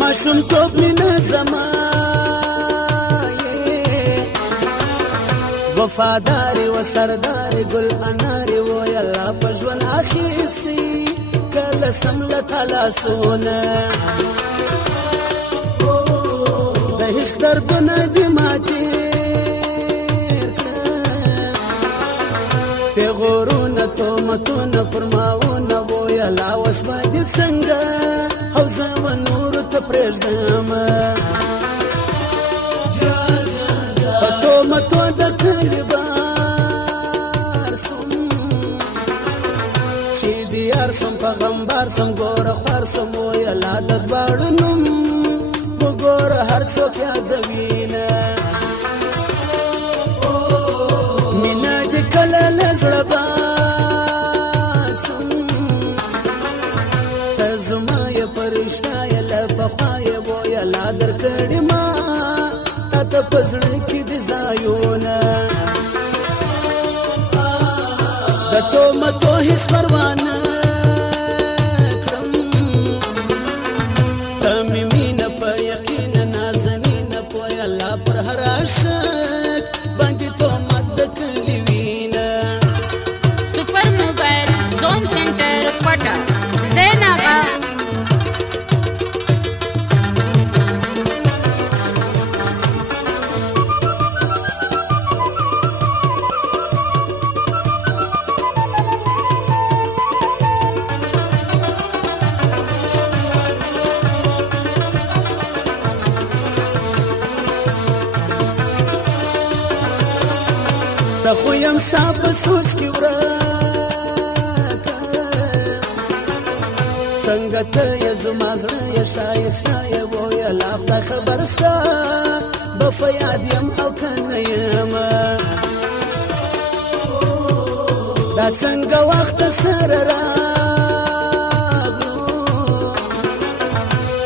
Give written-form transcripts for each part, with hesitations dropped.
ماشومتوب مینه زما وفاداري و سرداري ګل اناري و یلا په ژوند اخیستي کله سمله تلاسونه د عشق دردونه دي ماتې پیغورونه تهمتونه پر ماونه و یلا اوس به دې څنګه او زه به نورو ته پرېږدم په تهمتو د کلي بار سم چې د یار سم په غمبار سم ګوره خوار سم و یلا د دواړو نوم وګوره هر څوک یادوینه مینه دې کله له زړه باسم ته زما یې په رښتا یې له پخوا یې و یلا درکړې ما تا ته په زړه کې د ځایونه د تهمتو هېڅ پروا نه کړم ته مې مینه په یقین نازنینه پویه لا پر هر عاشق باندې تهمت د کلي وینه سپر موبایل زون سنټر پټه زین آغا خو یم ستا په سوچ کې ورکه څنګه ته یې زما زړه یې ښایسته یې و یلا خدای خبر ستا به په یاد یم او که نه یم دا څنګه وخت سره راغلو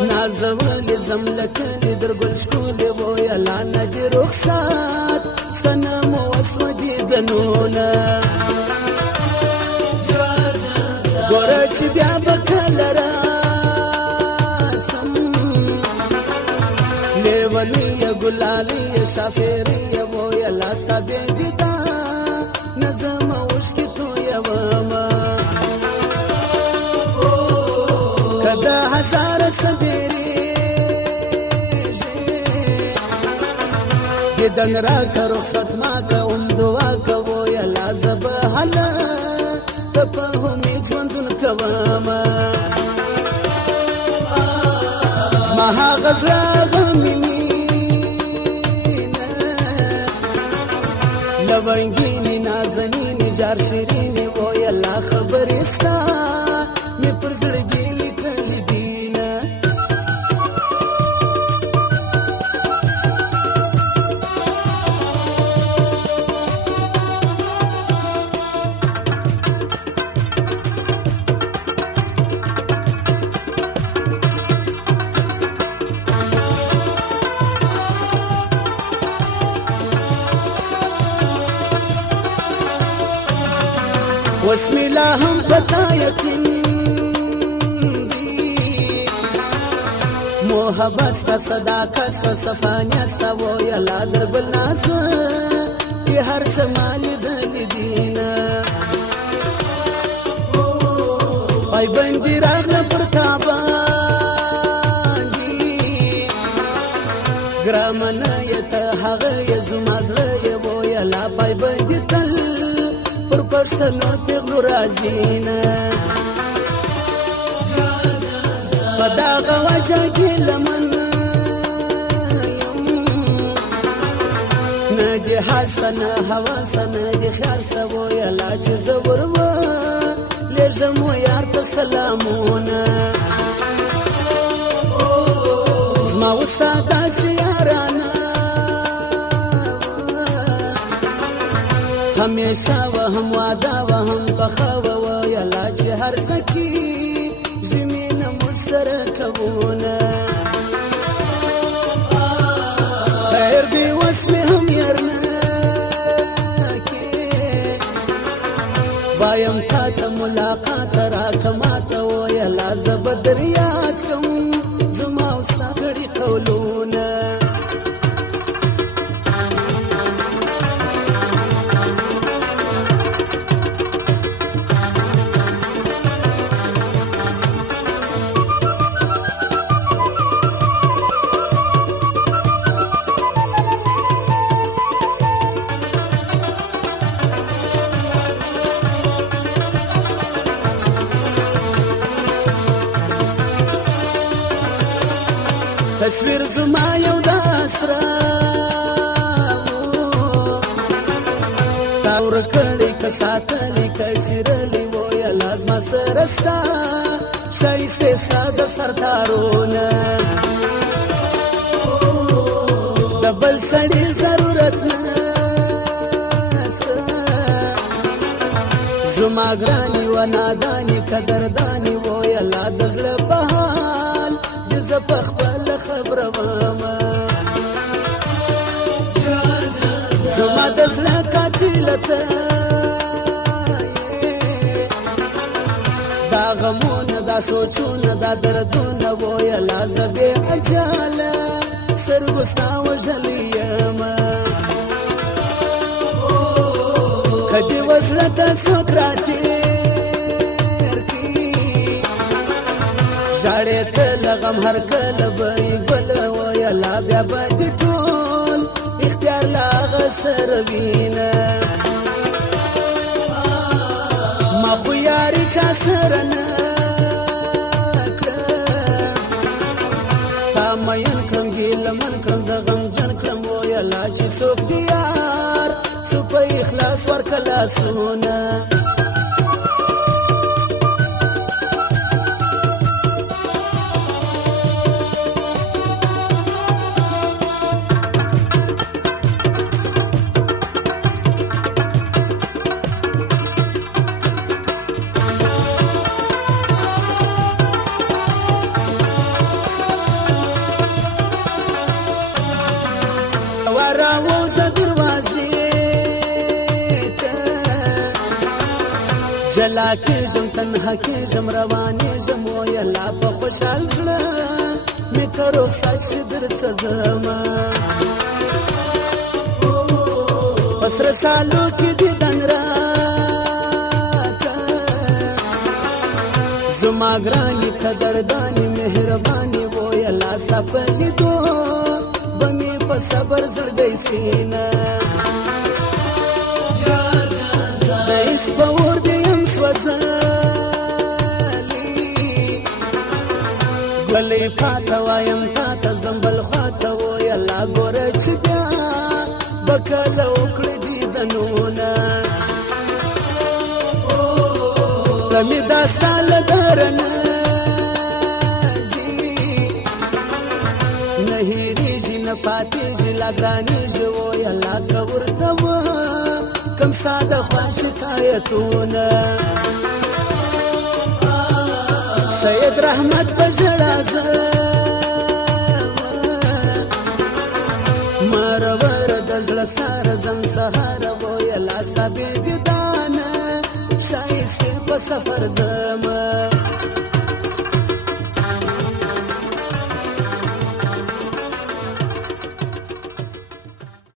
نازولې ځم لکه در ګل ښکلې و یلا نه دې رخصت ستا مو وسوه دیدنونه ګوره چې بیا به کله راسم لیونی یې ګلالي یې شافري یې و یلا ستا بې دیده نه زما اوښکې تویومه که د هزاره څه دیدن را که رخصت ما که دعا که و یلا زه به هله ته په امید ژوندون کومه زما هغه زړه غمې مینه لونګینې نازنینې جار شیرینې و یلا خبرې ستا مې پر زړه دې لیکلې دینه اوس مې لا هم پتا یقین دی محبت ستا صداقت ستا صفانیت ستا و یلا در ګل نازه کې هر څه ما لیدلې دینه پایبندي راغله پر تا باندې ګرامنه یې ته هغه یې زما زړه یې و یلا پایبندي تل پښتنو پیغلو راځینه په دغه وجه کې لمن یم نه دې حال سته نه هوا سته نه دې خیال سته و یلا چې زه ورولېږم و یار ته سلامونه زما اوس ستا داسې یارانه همیشه و هم واده و هم بخوه و یلا چې هر څه کې زمینه موږ سره کوونه خیر دی اوس مې هم یارنه کې وایم تا ته ملاقات راکه ماته و یلا زه به در یاد کړم زما او ستا تصویر زما یو د اسرارو تا ورکړی که ساتلی که څیرلی وایه لازمه سره ستا ښایستې ستا د سرتارونه د بل سړي ضرورت نسته زما ګرانې و نادانې قدردانې وایه لا د زړه په حال د زه په خپله خبره ومه زما د زړه قاتله ته دا غمونه دا سوچونه دا دردونه وایه لا زه بې اجاله سترګو ستا وژلی یمه که دې و زړه ته څوک راتېر کړي ژاړې کله غم هر کله به یې ګله وایه لا بیا به دې ټول اختیار له هغه سره وینه ما خو یاري چا سره نه مین کړم ګیله من کړم زه غمجن کړم وایه لا چې څوک دي یار څو په اخلاص ورکړه لاسونه راووځه دروازې ته جلا کېږم تنها کېږم روانېږم وایه لا په خوشحال زړه مې که رخصت شي درڅه ځمه په سره سالو کې دیدن راکه زما ګرانې قدردانې مهربانې وایه لا ستا په لیدو په صبر زړګی سینه د عشق په اور دې یم سوځلی ګلې پاته وایم تا ته زمبل خواته وایه لا ګوره چې بیا به کله وکړې دیدنونه ته مې دا ستا له دره نه نه هېرېږي نه پاتېږي لا ګرانېږي وایه لا که ورته وه کم ستا د خوا شکایتونه سید رحمت په ژړا زمه مرور د زړه ساره ځم سهاره وایه لا ستا بې دیدانه ښایستې په سفر زمه